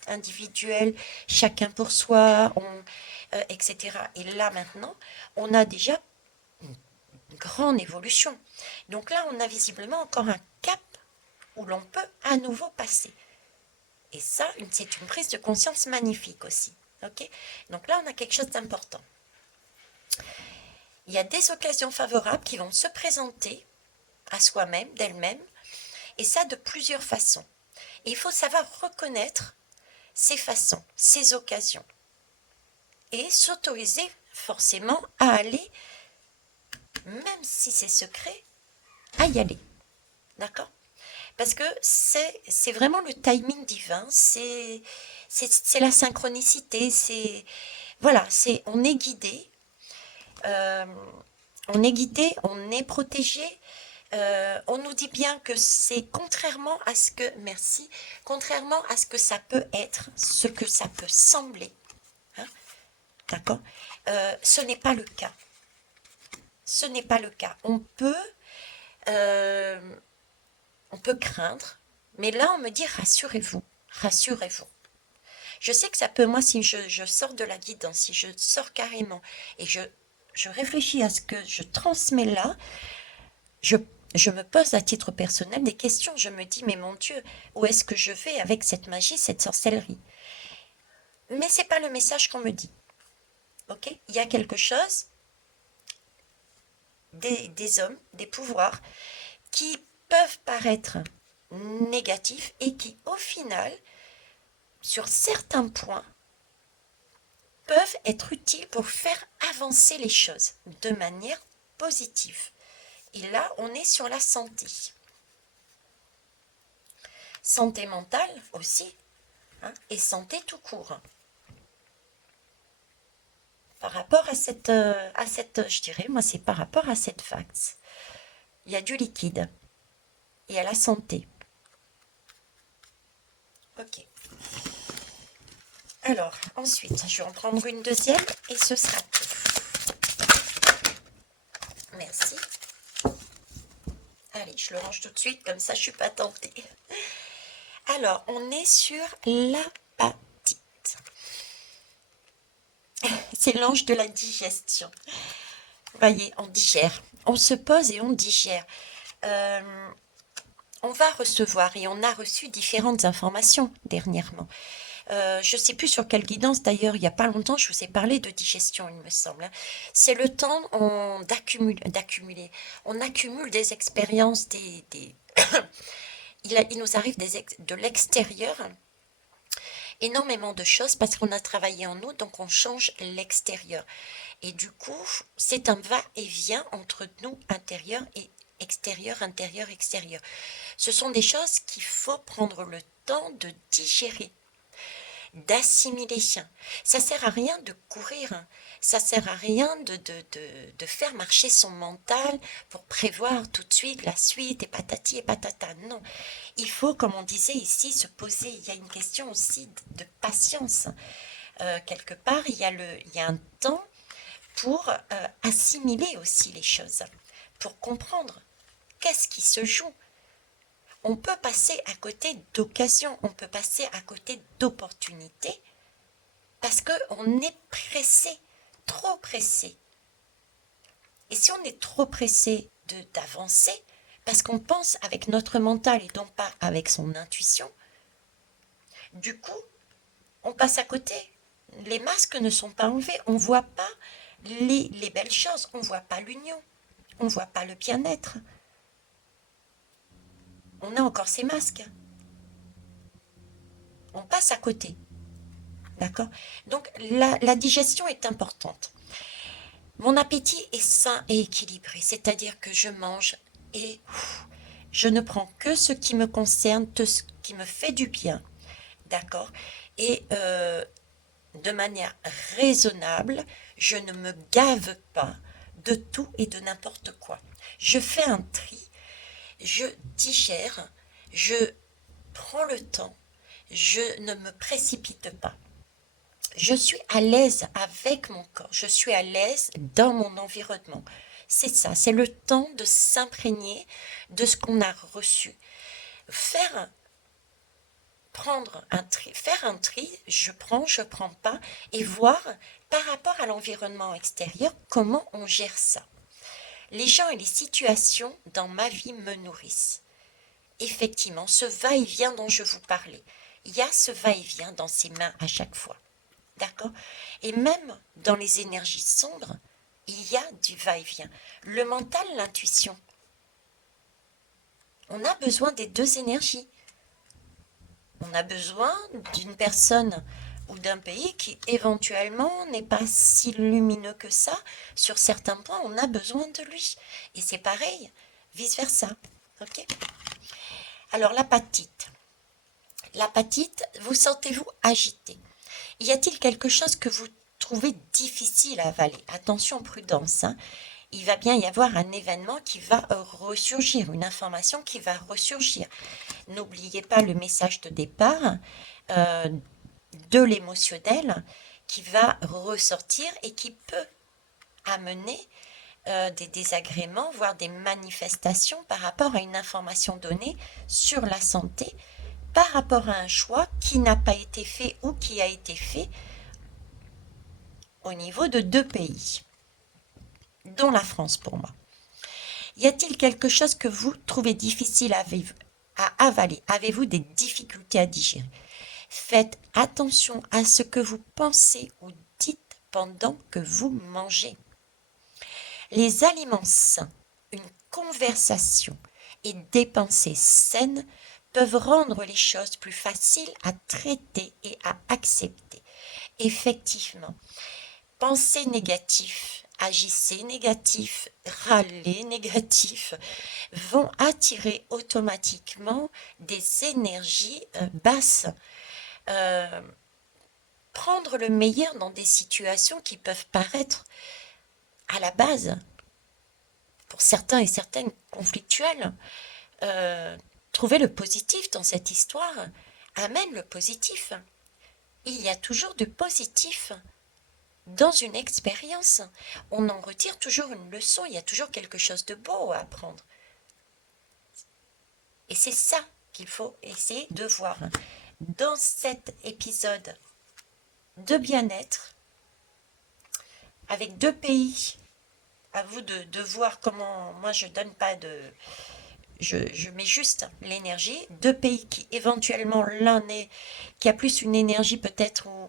individuel, chacun pour soi, etc. Et là maintenant, on a déjà une grande évolution. Donc là, on a visiblement encore un cap où l'on peut à nouveau passer. Et ça, c'est une prise de conscience magnifique aussi. Okay? Donc là, on a quelque chose d'important. Il y a des occasions favorables qui vont se présenter à soi-même, d'elle-même, et ça de plusieurs façons. Et il faut savoir reconnaître ces façons, ces occasions, et s'autoriser forcément à aller, même si c'est secret, à y aller. D'accord? Parce que c'est vraiment le timing divin, c'est la synchronicité, c'est voilà, c'est euh, on est guidé, on est protégé. On nous dit bien que c'est contrairement à ce que, merci, contrairement à ce que ça peut être, ce que ça peut sembler, hein, d'accord? Ce n'est pas le cas. Ce n'est pas le cas. Euh, on peut craindre, mais là on me dit rassurez-vous, rassurez-vous. Je sais que ça peut, moi, si je sors de la guidance, si je sors carrément et je réfléchis à ce que je transmets là, je, je me pose à titre personnel des questions. Je me dis, mais mon Dieu, où est-ce que je vais avec cette magie, cette sorcellerie? Mais c'est pas le message qu'on me dit. Ok? Il y a quelque chose, des hommes, des pouvoirs, qui peuvent paraître négatifs et qui, au final, sur certains points, peuvent être utiles pour faire avancer les choses de manière positive. Et là, on est sur la santé. Santé mentale aussi, hein, et santé tout court. Par rapport à cette, je dirais, moi c'est par rapport à cette fax. Il y a du liquide. Et à la santé. Ok. Alors, ensuite, je vais en prendre une deuxième et ce sera tout. Merci. Allez, je le range tout de suite, comme ça je ne suis pas tentée. Alors, on est sur l'apatite. C'est l'ange de la digestion. Vous voyez, on digère. On se pose et on digère. On va recevoir et on a reçu différentes informations dernièrement. Je ne sais plus sur quelle guidance, d'ailleurs, il n'y a pas longtemps, je vous ai parlé de digestion, il me semble. C'est le temps d'accumuler. On accumule des expériences, il nous arrive de l'extérieur énormément de choses parce qu'on a travaillé en nous, donc on change l'extérieur. Et du coup, c'est un va-et-vient entre nous, intérieur et extérieur, intérieur, extérieur. Ce sont des choses qu'il faut prendre le temps de digérer, d'assimiler. Ça sert à rien de courir, ça sert à rien de faire marcher son mental pour prévoir tout de suite la suite et patati et patata. Non, il faut, comme on disait ici, se poser. Il y a une question aussi de patience. Quelque part, il y a un temps pour assimiler aussi les choses, pour comprendre qu'est-ce qui se joue. On peut passer à côté d'occasions, on peut passer à côté d'opportunités parce qu'on est pressé, trop pressé. Et si on est trop pressé d'avancer, parce qu'on pense avec notre mental et non pas avec son intuition, du coup, on passe à côté. Les masques ne sont pas enlevés, on ne voit pas les belles choses, on ne voit pas l'union, on ne voit pas le bien-être. On a encore ces masques. On passe à côté. D'accord? Donc la digestion est importante. Mon appétit est sain et équilibré, c'est-à-dire que je mange et je ne prends que ce qui me concerne, tout ce qui me fait du bien. D'accord? Et de manière raisonnable, je ne me gave pas de tout et de n'importe quoi. Je fais un tri, je digère, je prends le temps, je ne me précipite pas. Je suis à l'aise avec mon corps, je suis à l'aise dans mon environnement. C'est ça, c'est le temps de s'imprégner de ce qu'on a reçu. Faire faire un tri, je prends pas, et voir par rapport à l'environnement extérieur comment on gère ça. Les gens et les situations dans ma vie me nourrissent. Effectivement, ce va-et-vient dont je vous parlais, il y a ce va-et-vient dans ses mains à chaque fois. D'accord? Et même dans les énergies sombres, il y a du va-et-vient. Le mental, l'intuition. On a besoin des deux énergies. On a besoin d'une personne ou d'un pays qui éventuellement n'est pas si lumineux que ça. Sur certains points, on a besoin de lui. Et c'est pareil, vice-versa. Ok? Alors l'apatite. L'apatite, vous sentez-vous agité? Y a-t-il quelque chose que vous trouvez difficile à avaler? Attention, prudence, hein. Il va bien y avoir un événement qui va ressurgir, une information qui va ressurgir. N'oubliez pas le message de départ euh, de l'émotionnel qui va ressortir et qui peut amener des désagréments, voire des manifestations par rapport à une information donnée sur la santé, par rapport à un choix qui n'a pas été fait ou qui a été fait au niveau de deux pays, dont la France pour moi. Y a-t-il quelque chose que vous trouvez difficile à avaler? Avez-vous des difficultés à digérer? Faites attention à ce que vous pensez ou dites pendant que vous mangez. Les aliments sains, une conversation et des pensées saines peuvent rendre les choses plus faciles à traiter et à accepter. Effectivement, pensez négatif, agissez négatif, râlez négatif, vont attirer automatiquement des énergies basses. Euh, Prendre le meilleur dans des situations qui peuvent paraître à la base, pour certains et certaines conflictuelles, euh, trouver le positif dans cette histoire amène le positif. Il y a toujours du positif dans une expérience. On en retire toujours une leçon, il y a toujours quelque chose de beau à apprendre. Et c'est ça qu'il faut essayer de voir dans cet épisode de bien-être, avec deux pays. À vous de voir comment, moi je donne pas de, je mets juste l'énergie. Deux pays qui éventuellement l'un est, qui a plus une énergie peut-être ou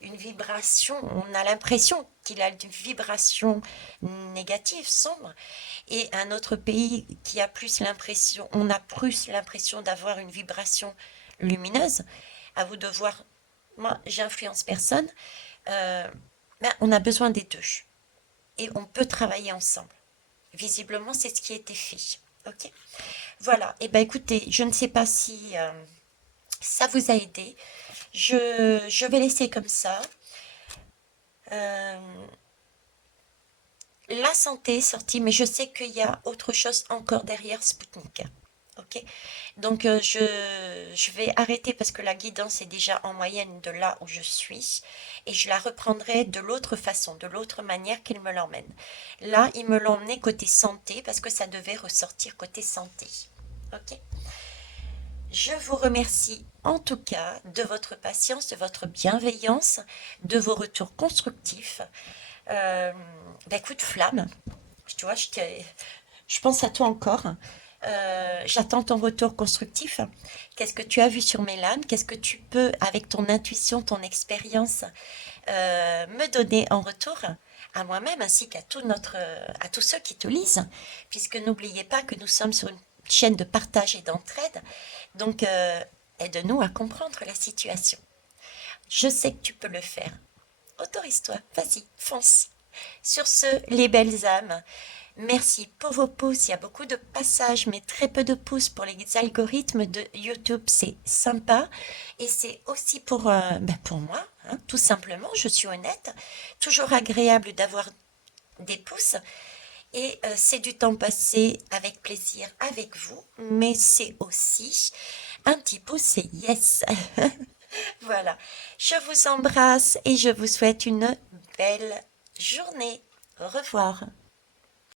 une vibration, on a l'impression qu'il a une vibration négative, sombre, et un autre pays qui a plus l'impression, on a plus l'impression d'avoir une vibration lumineuse. À vous de voir, moi j'influence personne, mais on a besoin des deux et on peut travailler ensemble. Visiblement, c'est ce qui a été fait. Ok. Voilà. Et ben écoutez, je ne sais pas si ça vous a aidé. Je vais laisser comme ça. Euh, la santé est sortie, mais je sais qu'il y a autre chose encore derrière Spoutnik. Ok. Donc je vais arrêter parce que la guidance est déjà en moyenne de là où je suis et je la reprendrai de l'autre façon, de l'autre manière qu'il me l'emmène. Là, il me l'emmenait côté santé parce que ça devait ressortir côté santé. Ok. Je vous remercie en tout cas de votre patience, de votre bienveillance, de vos retours constructifs. Coup de flamme. Tu vois, je pense à toi encore. J'attends ton retour constructif. Qu'est-ce que tu as vu sur mes lames? Qu'est-ce que tu peux, avec ton intuition, ton expérience, me donner en retour à moi-même ainsi à tous ceux qui te lisent, puisque n'oubliez pas que nous sommes sur une chaîne de partage et d'entraide. Donc, aide-nous à comprendre la situation. Je sais que tu peux le faire. Autorise-toi, vas-y, fonce. Sur ce, les belles âmes, merci pour vos pouces. Il y a beaucoup de passages, mais très peu de pouces pour les algorithmes de YouTube. C'est sympa. Et c'est aussi pour moi, hein, tout simplement. Je suis honnête. Toujours agréable d'avoir des pouces. Et c'est du temps passé avec plaisir avec vous. Mais c'est aussi un petit pouce, c'est yes. Voilà. Je vous embrasse et je vous souhaite une belle journée. Au revoir.